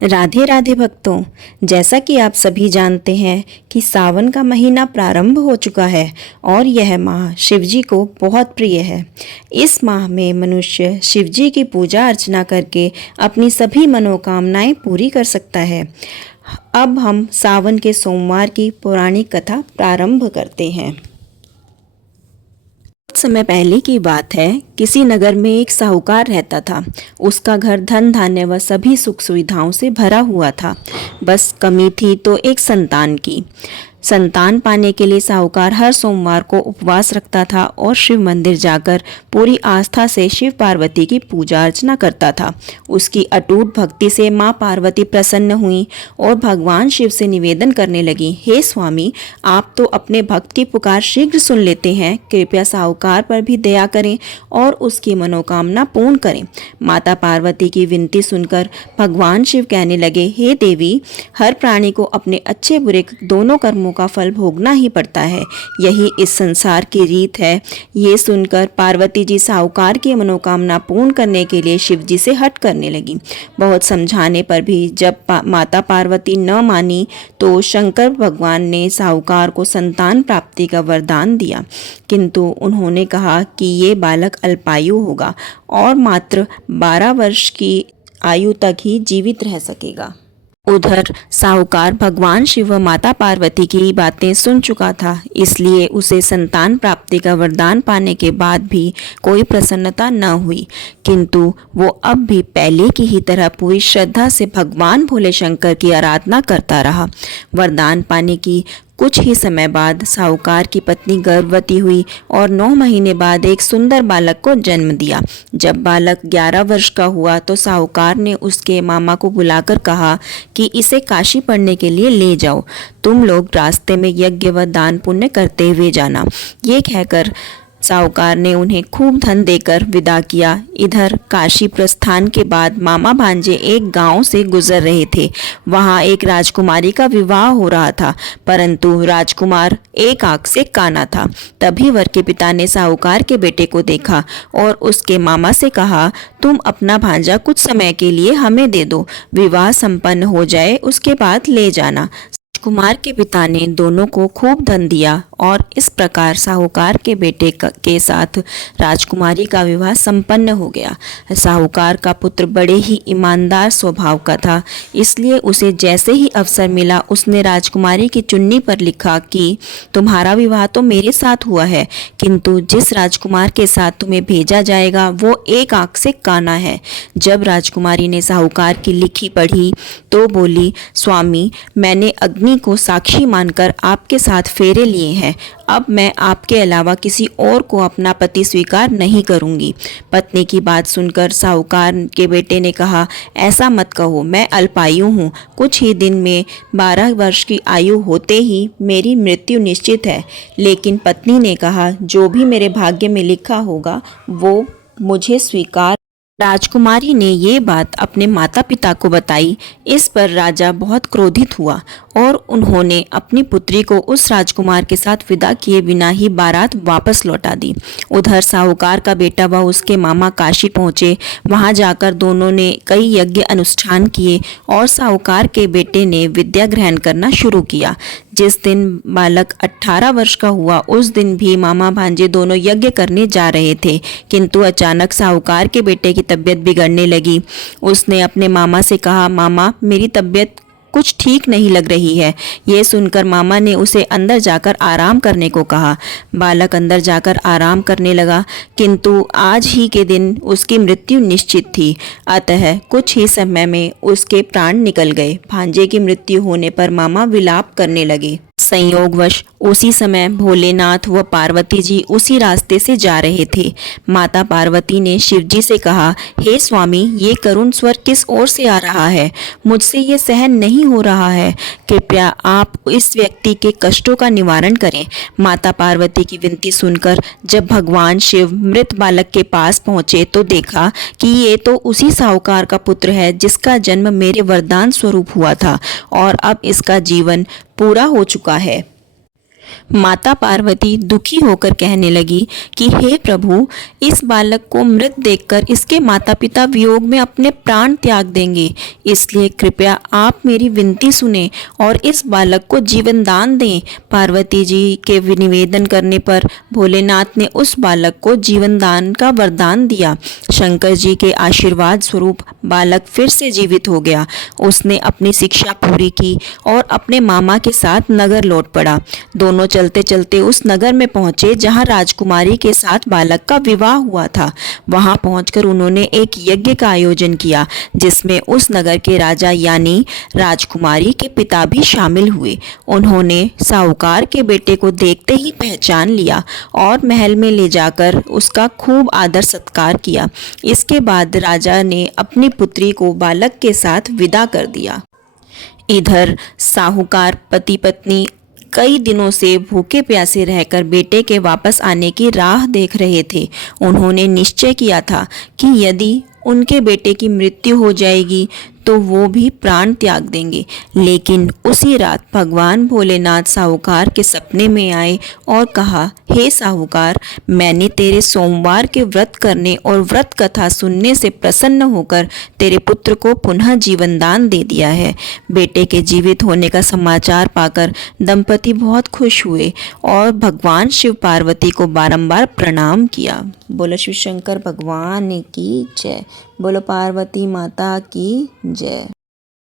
राधे राधे भक्तों। जैसा कि आप सभी जानते हैं कि सावन का महीना प्रारंभ हो चुका है और यह माह शिवजी को बहुत प्रिय है। इस माह में मनुष्य शिवजी की पूजा अर्चना करके अपनी सभी मनोकामनाएं पूरी कर सकता है। अब हम सावन के सोमवार की पौराणिक कथा प्रारंभ करते हैं। कुछ समय पहले की बात है, किसी नगर में एक साहूकार रहता था। उसका घर धन धान्य व सभी सुख सुविधाओं से भरा हुआ था। बस कमी थी तो एक संतान की। संतान पाने के लिए साहूकार हर सोमवार को उपवास रखता था और शिव मंदिर जाकर पूरी आस्था से शिव पार्वती की पूजा अर्चना करता था। उसकी अटूट भक्ति से माँ पार्वती प्रसन्न हुई और भगवान शिव से निवेदन करने लगी, हे स्वामी, आप तो अपने भक्त की पुकार शीघ्र सुन लेते हैं, कृपया साहूकार पर भी दया करें और उसकी मनोकामना पूर्ण करें। माता पार्वती की विनती सुनकर भगवान शिव कहने लगे, हे देवी, हर प्राणी को अपने अच्छे बुरे दोनों कर्मों का फल भोगना ही पड़ता है, यही इस संसार की रीत है। ये सुनकर पार्वती जी साहूकार की मनोकामना पूर्ण करने के लिए शिव जी से हट करने लगी। बहुत समझाने पर भी जब माता पार्वती न मानी तो शंकर भगवान ने साहूकार को संतान प्राप्ति का वरदान दिया, किंतु उन्होंने कहा कि ये बालक अल्पायु होगा और मात्र 12 वर्ष की आयु तक ही जीवित रह सकेगा। उधर साहूकार भगवान शिव व माता पार्वती की बातें सुन चुका था, इसलिए उसे संतान प्राप्ति का वरदान पाने के बाद भी कोई प्रसन्नता न हुई, किंतु वो अब भी पहले की ही तरह पूरी श्रद्धा से भगवान भोले शंकर की आराधना करता रहा। वरदान पाने की कुछ ही समय बाद साहूकार की पत्नी गर्भवती हुई और 9 महीने बाद एक सुंदर बालक को जन्म दिया। जब बालक 11 वर्ष का हुआ तो साहूकार ने उसके मामा को बुलाकर कहा कि इसे काशी पढ़ने के लिए ले जाओ, तुम लोग रास्ते में यज्ञ व दान पुण्य करते हुए जाना। ये कहकर साहूकार ने उन्हें खूब धन देकर विदा किया। इधर काशी प्रस्थान के बाद मामा भांजे एक गांव से गुजर रहे थे। वहां एक राजकुमारी का विवाह हो रहा था, परंतु राजकुमार एक आंख से काना था। तभी वर के पिता ने साहूकार के बेटे को देखा और उसके मामा से कहा, तुम अपना भांजा कुछ समय के लिए हमें दे दो, विवाह संपन्न हो जाए उसके बाद ले जाना। कुमार के पिता ने दोनों को खूब धन दिया और इस प्रकार साहूकार के बेटे के साथ राजकुमारी का विवाह संपन्न हो गया। साहूकार का पुत्र बड़े ही ईमानदार स्वभाव का था, इसलिए उसे जैसे ही अवसर मिला उसने राजकुमारी की चुन्नी पर लिखा कि तुम्हारा विवाह तो मेरे साथ हुआ है, किंतु जिस राजकुमार के साथ तुम्हें भेजा जाएगा वो एक आंख से काना है। जब राजकुमारी ने साहूकार की लिखी पढ़ी तो बोली, स्वामी, मैंने अग्नि को साक्षी मानकर आपके साथ फेरे लिए हैं, अब मैं आपके अलावा किसी और को अपना पति स्वीकार नहीं करूंगी। पत्नी की बात सुनकर साहूकार के बेटे ने कहा, ऐसा मत कहो, मैं अल्पायु हूँ, कुछ ही दिन में 12 वर्ष की आयु होते ही मेरी मृत्यु निश्चित है। लेकिन पत्नी ने कहा, जो भी मेरे भाग्य में लिखा होगा वो मुझे स्वीकार। राजकुमारी ने ये बात अपने माता पिता को बताई। इस पर राजा बहुत क्रोधित हुआ और उन्होंने अपनी पुत्री को उस राजकुमार के साथ विदा किए बिना ही बारात वापस लौटा दी। उधर साहूकार का बेटा व उसके मामा काशी पहुँचे। वहाँ जाकर दोनों ने कई यज्ञ अनुष्ठान किए और साहूकार के बेटे ने विद्या ग्रहण करना शुरू किया। जिस दिन बालक 18 वर्ष का हुआ उस दिन भी मामा भांजे दोनों यज्ञ करने जा रहे थे, किंतु अचानक साहूकार के बेटे की तबीयत बिगड़ने लगी। उसने अपने मामा से कहा, मामा, मेरी तबीयत कुछ ठीक नहीं लग रही है। ये सुनकर मामा ने उसे अंदर जाकर आराम करने को कहा। बालक अंदर जाकर आराम करने लगा, किंतु आज ही के दिन उसकी मृत्यु निश्चित थी। अतः कुछ ही समय में उसके प्राण निकल गए। भांजे की मृत्यु होने पर मामा विलाप करने लगे। संयोगवश उसी समय भोलेनाथ व पार्वती जी उसी रास्ते से जा रहे थे। माता पार्वती ने शिवजी से कहा, हे स्वामी, ये करुण स्वर किस ओर से आ रहा है? मुझसे ये सहन नहीं हो रहा है, कृपया आप इस व्यक्ति के कष्टों का निवारण करें। माता पार्वती की विनती सुनकर जब भगवान शिव मृत बालक के पास पहुंचे तो देखा कि ये तो उसी साहूकार का पुत्र है जिसका जन्म मेरे वरदान स्वरूप हुआ था और अब इसका जीवन पूरा हो चुका है। माता पार्वती दुखी होकर कहने लगी कि हे प्रभु, इस बालक को मृत देखकर इसके माता पिता वियोग में अपने प्राण त्याग देंगे, इसलिए कृपया आप मेरी विनती सुने और इस बालक को जीवन दान दें। पार्वती जी के निवेदन करने पर भोलेनाथ ने उस बालक को जीवन दान का वरदान दिया। शंकर जी के आशीर्वाद स्वरूप बालक फिर से जीवित हो गया। उसने अपनी शिक्षा पूरी की और अपने मामा के साथ नगर लौट पड़ा। दोनों चलते चलते उस नगर में पहुंचे जहां राजकुमारी के साथ बालक का विवाह हुआ था। वहां पहुंचकर उन्होंने एक यज्ञ का आयोजन किया जिसमें उस नगर के राजा यानी राजकुमारी के पिता भी शामिल हुए। उन्होंने साहूकार के बेटे को देखते ही पहचान लिया और महल में ले जाकर उसका खूब आदर सत्कार किया। इसके बाद राजा ने अपनी पुत्री को बालक के साथ विदा कर दिया। इधर साहूकार पति पत्नी कई दिनों से भूखे प्यासे रहकर बेटे के वापस आने की राह देख रहे थे। उन्होंने निश्चय किया था कि यदि उनके बेटे की मृत्यु हो जाएगी तो वो भी प्राण त्याग देंगे। लेकिन उसी रात भगवान भोलेनाथ साहूकार के सपने में आए और कहा, हे साहूकार, मैंने तेरे सोमवार के व्रत करने और व्रत कथा सुनने से प्रसन्न होकर तेरे पुत्र को पुनः जीवन दान दे दिया है। बेटे के जीवित होने का समाचार पाकर दंपति बहुत खुश हुए और भगवान शिव पार्वती को बारंबार प्रणाम किया। बोलो शिव शंकर भगवान की जय। बोलो पार्वती माता की जय।